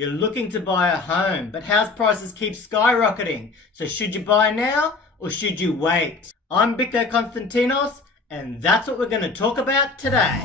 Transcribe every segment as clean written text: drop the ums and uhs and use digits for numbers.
You're looking to buy a home, but house prices keep skyrocketing. So should you buy now or should you wait? I'm Victor Konstantinos, and that's what we're going to talk about today.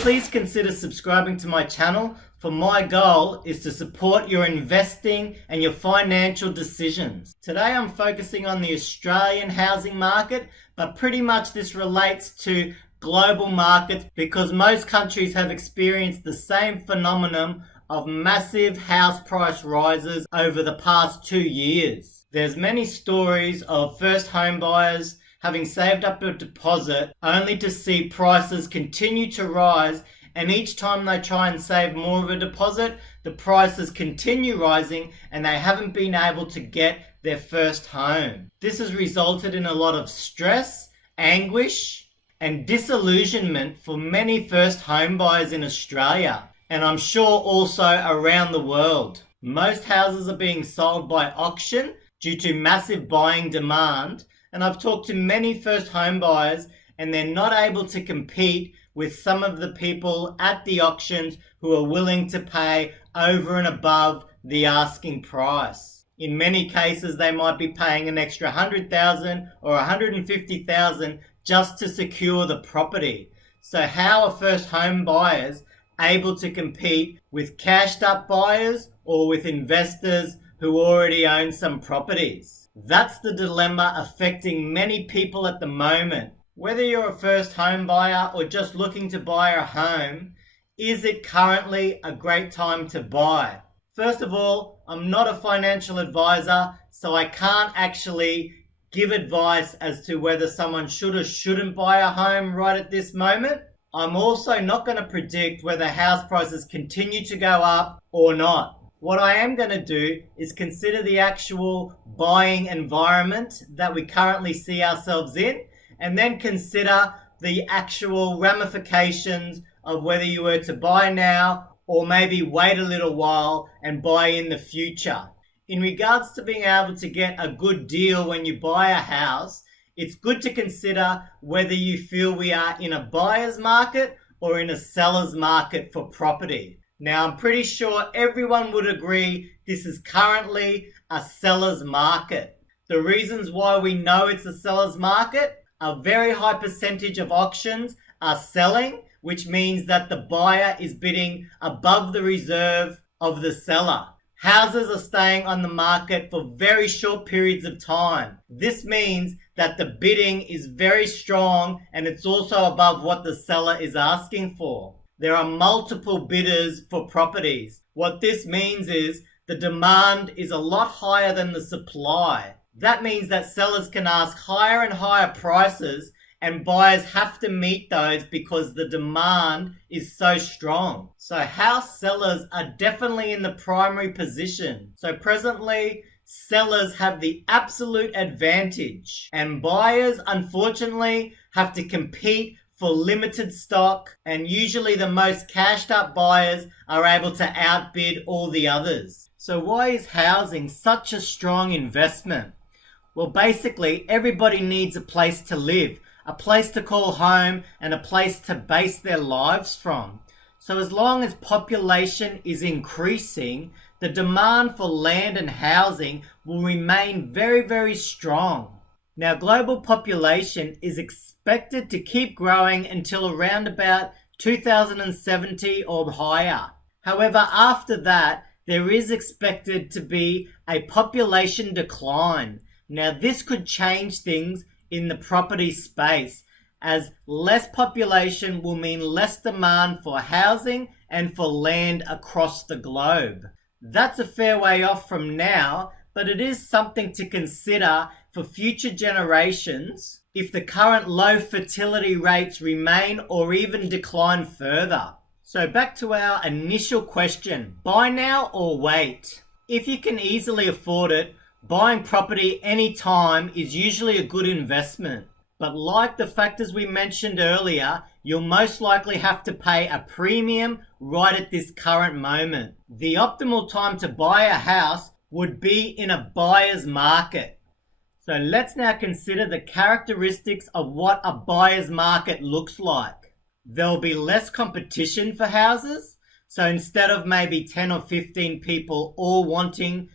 Please consider subscribing to my channel, for my goal is to support your investing and your financial decisions. Today I'm focusing on the Australian housing market, but pretty much this relates to global markets because most countries have experienced the same phenomenon of massive house price rises over the past 2 years. There's many stories of first home buyers having saved up a deposit only to see prices continue to rise, and each time they try and save more of a deposit, the prices continue rising and they haven't been able to get their first home. This has resulted in a lot of stress, anguish, and disillusionment for many first home buyers in Australia, and I'm sure also around the world. Most houses are being sold by auction due to massive buying demand, and I've talked to many first home buyers and they're not able to compete with some of the people at the auctions who are willing to pay over and above the asking price. In many cases, they might be paying an extra $100,000 or $150,000 just to secure the property. So how are first home buyers able to compete with cashed up buyers or with investors who already own some properties? That's the dilemma affecting many people at the moment. Whether you're a first home buyer or just looking to buy a home, is it currently a great time to buy? First of all, I'm not a financial advisor, so I can't actually give advice as to whether someone should or shouldn't buy a home right at this moment. I'm also not going to predict whether house prices continue to go up or not. What I am going to do is consider the actual buying environment that we currently see ourselves in, and then consider the actual ramifications of whether you were to buy now or maybe wait a little while and buy in the future. In regards to being able to get a good deal when you buy a house, it's good to consider whether you feel we are in a buyer's market or in a seller's market for property. Now, I'm pretty sure everyone would agree this is currently a seller's market. The reasons why we know it's a seller's market, a very high percentage of auctions are selling, which means that the buyer is bidding above the reserve of the seller. Houses are staying on the market for very short periods of time. This means that the bidding is very strong and it's also above what the seller is asking for. There are multiple bidders for properties. What this means is the demand is a lot higher than the supply. That means that sellers can ask higher and higher prices and buyers have to meet those because the demand is so strong. So house sellers are definitely in the primary position. So presently, sellers have the absolute advantage and buyers, unfortunately, have to compete for limited stock, and usually the most cashed up buyers are able to outbid all the others. So why is housing such a strong investment? Well, basically everybody needs a place to live, a place to call home, and a place to base their lives from. So as long as population is increasing, the demand for land and housing will remain very, very strong. Now, global population is expected to keep growing until around about 2070 or higher. However, after that, there is expected to be a population decline. Now, this could change things in the property space, as less population will mean less demand for housing and for land across the globe. That's a fair way off from now, but it is something to consider for future generations if the current low fertility rates remain or even decline further. So back to our initial question, buy now or wait? If you can easily afford it, buying property anytime is usually a good investment. But like the factors we mentioned earlier, you'll most likely have to pay a premium right at this current moment. The optimal time to buy a house would be in a buyer's market. So let's now consider the characteristics of what a buyer's market looks like. there'll be less competition for houses. So instead of maybe 10 or 15 people all wanting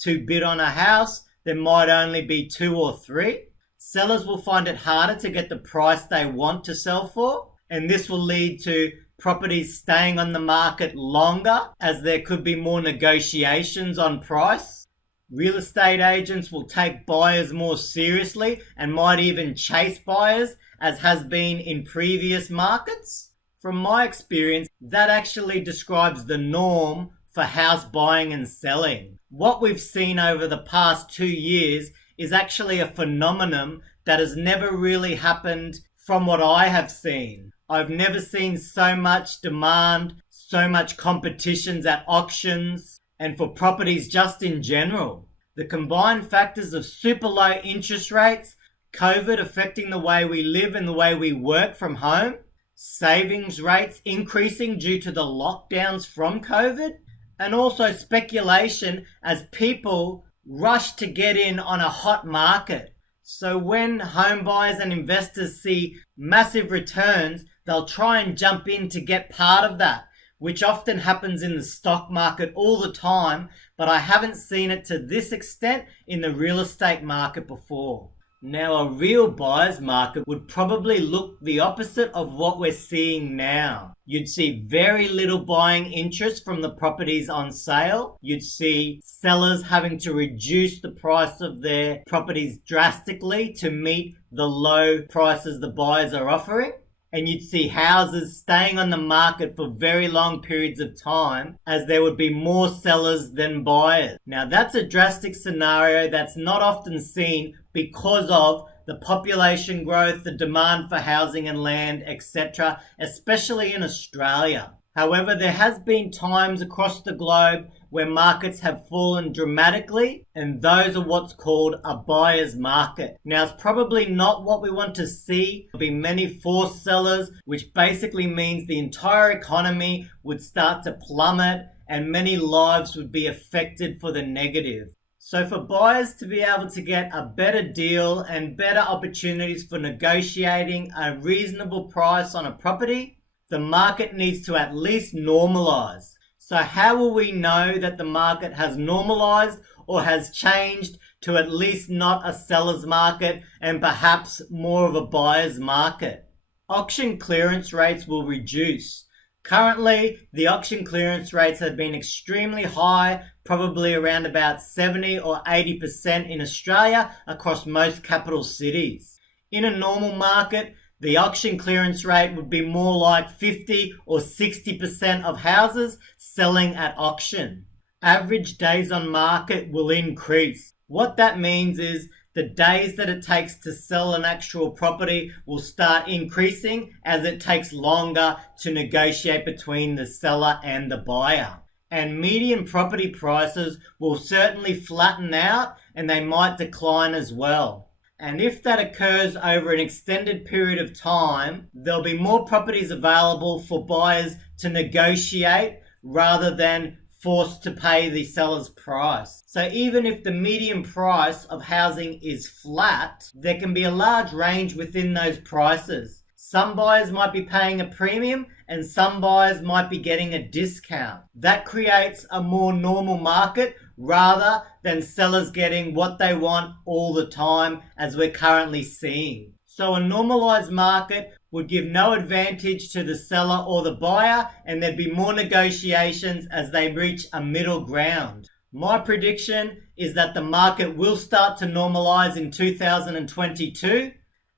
to bid on a house, there might only be 2 or 3. Sellers will find it harder to get the price they want to sell for, and this will lead to properties staying on the market longer as there could be more negotiations on price. Real estate agents will take buyers more seriously and might even chase buyers, as has been in previous markets. From my experience, that actually describes the norm for house buying and selling. What we've seen over the past 2 years is actually a phenomenon that has never really happened from what I have seen. I've never seen so much demand, so much competitions at auctions, and for properties just in general. The combined factors of super low interest rates, COVID affecting the way we live and the way we work from home, savings rates increasing due to the lockdowns from COVID, and also speculation as people rush to get in on a hot market. So when home buyers and investors see massive returns, they'll try and jump in to get part of that, which often happens in the stock market all the time, but I haven't seen it to this extent in the real estate market before. Now, a real buyer's market would probably look the opposite of what we're seeing now. You'd see very little buying interest from the properties on sale. You'd see sellers having to reduce the price of their properties drastically to meet the low prices the buyers are offering. And you'd see houses staying on the market for very long periods of time as there would be more sellers than buyers. Now, that's a drastic scenario that's not often seen because of the population growth, the demand for housing and land, etc., especially in Australia. However, there has been times across the globe where markets have fallen dramatically, and those are what's called a buyer's market. Now, it's probably not what we want to see. There'll be many forced sellers, which basically means the entire economy would start to plummet and many lives would be affected for the negative. So for buyers to be able to get a better deal and better opportunities for negotiating a reasonable price on a property, the market needs to at least normalize. So how will we know that the market has normalized or has changed to at least not a seller's market and perhaps more of a buyer's market? Auction clearance rates will reduce. Currently, the auction clearance rates have been extremely high, probably around about 70 or 80% in Australia across most capital cities. In a normal market, the auction clearance rate would be more like 50 or 60% of houses selling at auction. Average days on market will increase. What that means is the days that it takes to sell an actual property will start increasing as it takes longer to negotiate between the seller and the buyer. And median property prices will certainly flatten out and they might decline as well. And if that occurs over an extended period of time, there'll be more properties available for buyers to negotiate rather than forced to pay the seller's price. So even if the median price of housing is flat, there can be a large range within those prices. Some buyers might be paying a premium and some buyers might be getting a discount. That creates a more normal market rather than sellers getting what they want all the time as we're currently seeing. So a normalized market would give no advantage to the seller or the buyer, and there'd be more negotiations as they reach a middle ground. My prediction is that the market will start to normalize in 2022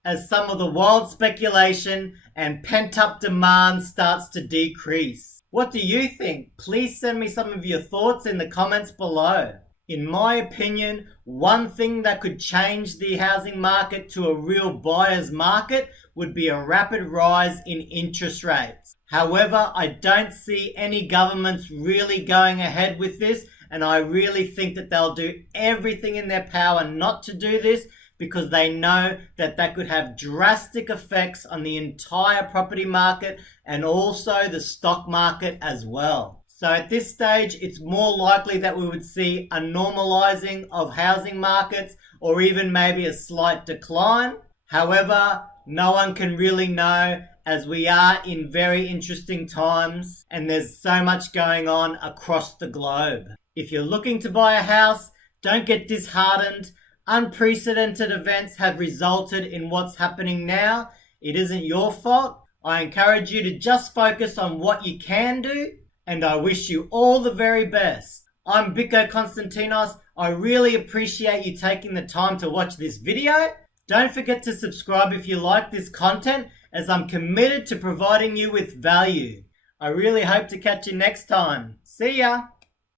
as some of the wild speculation and pent-up demand starts to decrease. What do you think? Please send me some of your thoughts in the comments below. In my opinion, one thing that could change the housing market to a real buyer's market would be a rapid rise in interest rates. However, I don't see any governments really going ahead with this, and I really think that they'll do everything in their power not to do this because they know that that could have drastic effects on the entire property market and also the stock market as well. So at this stage, it's more likely that we would see a normalizing of housing markets or even maybe a slight decline. However, no one can really know as we are in very interesting times and there's so much going on across the globe. If you're looking to buy a house, don't get disheartened. Unprecedented events have resulted in what's happening now. It isn't your fault. I encourage you to just focus on what you can do, and I wish you all the very best. I'm Biko Konstantinos. I really appreciate you taking the time to watch this video. Don't forget to subscribe if you like this content, as I'm committed to providing you with value. I really hope to catch you next time. See ya!